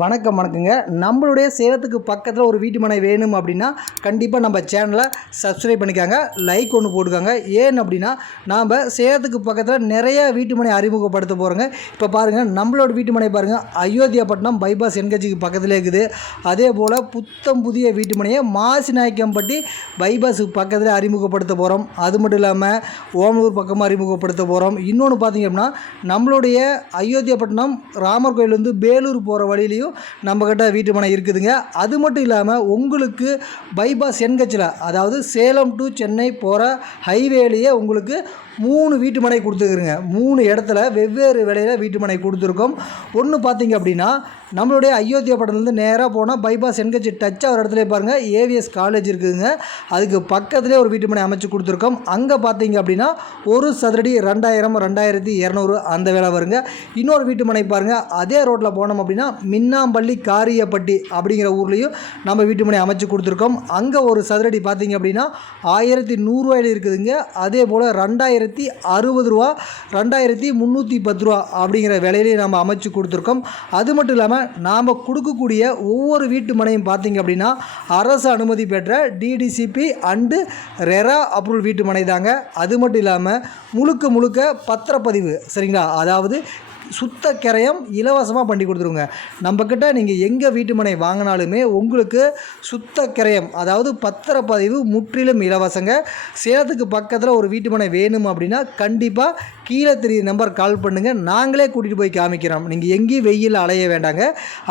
வணக்கங்க. நம்மளுடைய சேலத்துக்கு பக்கத்தில் ஒரு வீட்டு மனை வேணும் அப்படின்னா கண்டிப்பாக நம்ம சேனலை சப்ஸ்கிரைப் பண்ணிக்காங்க, லைக் ஒன்று போட்டுக்காங்க. ஏன் அப்படின்னா நாம் சேலத்துக்கு பக்கத்தில் நிறைய வீட்டு மனை அறிமுகப்படுத்த போகிறோங்க. இப்போ பாருங்கள், நம்மளோட வீட்டு மனை பாருங்கள், அயோத்தியாப்பட்டினம் பைபாஸ் என்கட்சிக்கு பக்கத்தில் இருக்குது. அதே போல் புத்தம் புதிய வீட்டு மனையை மாசிநாயக்கம்பட்டி பைபாஸுக்கு பக்கத்தில் அறிமுகப்படுத்த போகிறோம். அது மட்டும் இல்லாமல் ஓமலூர் பக்கமாக அறிமுகப்படுத்த போகிறோம். இன்னொன்று பார்த்திங்க அப்படின்னா நம்மளுடைய அயோத்தியாப்பட்டினம் ராமர் கோயில் வந்து பேலூர் போகிற வழியிலையும் நம்மக்கிட்ட வீட்டு மனை இருக்குதுங்க. அது மட்டும் இல்லாமல் உங்களுக்கு பைபாஸ் என்கட்சியில், அதாவது சேலம் டு சென்னை போகிற ஹைவேலேயே உங்களுக்கு 3 வீட்டு மனை கொடுத்துருக்குறோங்க. 3 இடத்துல வெவ்வேறு விலையில் வீட்டு மனை கொடுத்துருக்கோம். ஒன்று பார்த்திங்க அப்படின்னா நம்மளுடைய அயோத்தியாப்பட்டினத்துலேருந்து நேராக போனால் பைபாஸ் என்கட்சி டச் ஆகிற இடத்துல பாருங்கள் ஏவிஎஸ் காலேஜ் இருக்குதுங்க. அதுக்கு பக்கத்துலேயே ஒரு வீட்டு மனை அமைச்சு கொடுத்துருக்கோம். அங்கே பார்த்திங்க அப்படின்னா ஒரு சதுரடி 2000 2200 அந்த வேலை வருங்க. இன்னொரு வீட்டு மனை பாருங்கள், அதே ரோட்டில் போனோம் அப்படின்னா மின்னாம்பள்ளி காரியப்பட்டி அப்படிங்கிற ஊர்லேயும் நம்ம வீட்டு மனை அமைச்சு கொடுத்துருக்கோம். அங்கே ஒரு சதுரடி பார்த்திங்க அப்படின்னா 1100 ரூபாயில் இருக்குதுங்க. அதே போல் 2060 ரூபா 2310 ரூபா அப்படிங்கிற விலையிலையும் நம்ம அமைச்சு கொடுத்துருக்கோம். அது மட்டும் இல்லாமல் நாம் கொடுக்கக்கூடிய ஒவ்வொரு வீட்டு மனையும் பார்த்திங்க அப்படின்னா அரசு அனுமதி பெற்ற டிடிசிபி அண்டு ரெரா அப்ரூவல் வீட்டு மனை தாங்க. அது மட்டும் இல்லாமல் முழுக்க பத்திரப்பதிவு, சரிங்களா? அதாவது சுத்த கிரயம் இலவசமாக பண்ணி கொடுத்துருங்க. நம்மக்கிட்ட நீங்கள் எங்கே வீட்டு மனை வாங்கினாலுமே உங்களுக்கு சுத்த கிரயம், அதாவது பத்திரப்பதிவு முற்றிலும் இலவசங்க. சேலத்துக்கு பக்கத்தில் ஒரு வீட்டு மனை வேணும் அப்படின்னா கண்டிப்பாக கீழே தெரியுற நம்பர் கால் பண்ணுங்கள். நாங்களே கூட்டிகிட்டு போய் காமிக்கிறோம். நீங்கள் எங்கேயும் வெயில் அலைய வேண்டாங்க.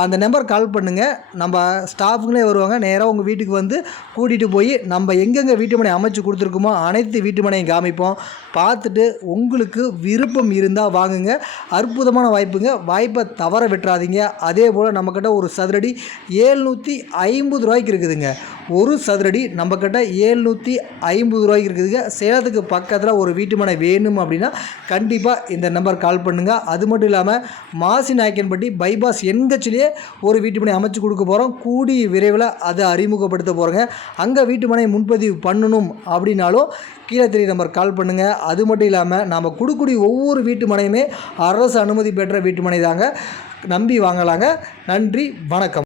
அந்த நம்பர் கால் பண்ணுங்கள், நம்ம ஸ்டாஃபுங்களே வருவாங்க. நேராக உங்கள் வீட்டுக்கு வந்து கூட்டிகிட்டு போய் நம்ம எங்கெங்கே வீட்டு மனை அமைச்சு கொடுத்துருக்குமோ அனைத்து வீட்டு மனையும் காமிப்போம். பார்த்துட்டு உங்களுக்கு விருப்பம் இருந்தால் வாங்குங்க. அற்புதமான வாய்ப்புங்க, வாய்ப்பை தவற விட்டுறாதீங்க. அதே போல் நம்மக்கிட்ட ஒரு சதுரடி 750 ரூபாய்க்கு இருக்குதுங்க. ஒரு சதுரடி நம்மக்கிட்ட 750 ரூபாய்க்கு இருக்குதுங்க. சேலத்துக்கு பக்கத்தில் ஒரு வீட்டு மனை வேணும் அப்படின்னா கண்டிப்பாக இந்த நம்பர் கால் பண்ணுங்கள். அது மட்டும் இல்லாமல் மாசிநாயக்கன்பட்டி பைபாஸ் என்கட்சிலேயே ஒரு வீட்டு மனை அமைச்சு கொடுக்க போகிறோம். கூடி விரைவில் அதை அறிமுகப்படுத்த போகிறோங்க. அங்கே வீட்டு மனை முன்பதிவு பண்ணணும் அப்படின்னாலும் கீழே தெரிய நம்பர் கால் பண்ணுங்கள். அது மட்டும் இல்லாமல் நாம் கொடுக்கக்கூடிய ஒவ்வொரு வீட்டு மனையுமே அரசு அனுமதி பெற்ற வீட்டு மனை தாங்க. நம்பி வாங்கலாங்க. நன்றி, வணக்கம்.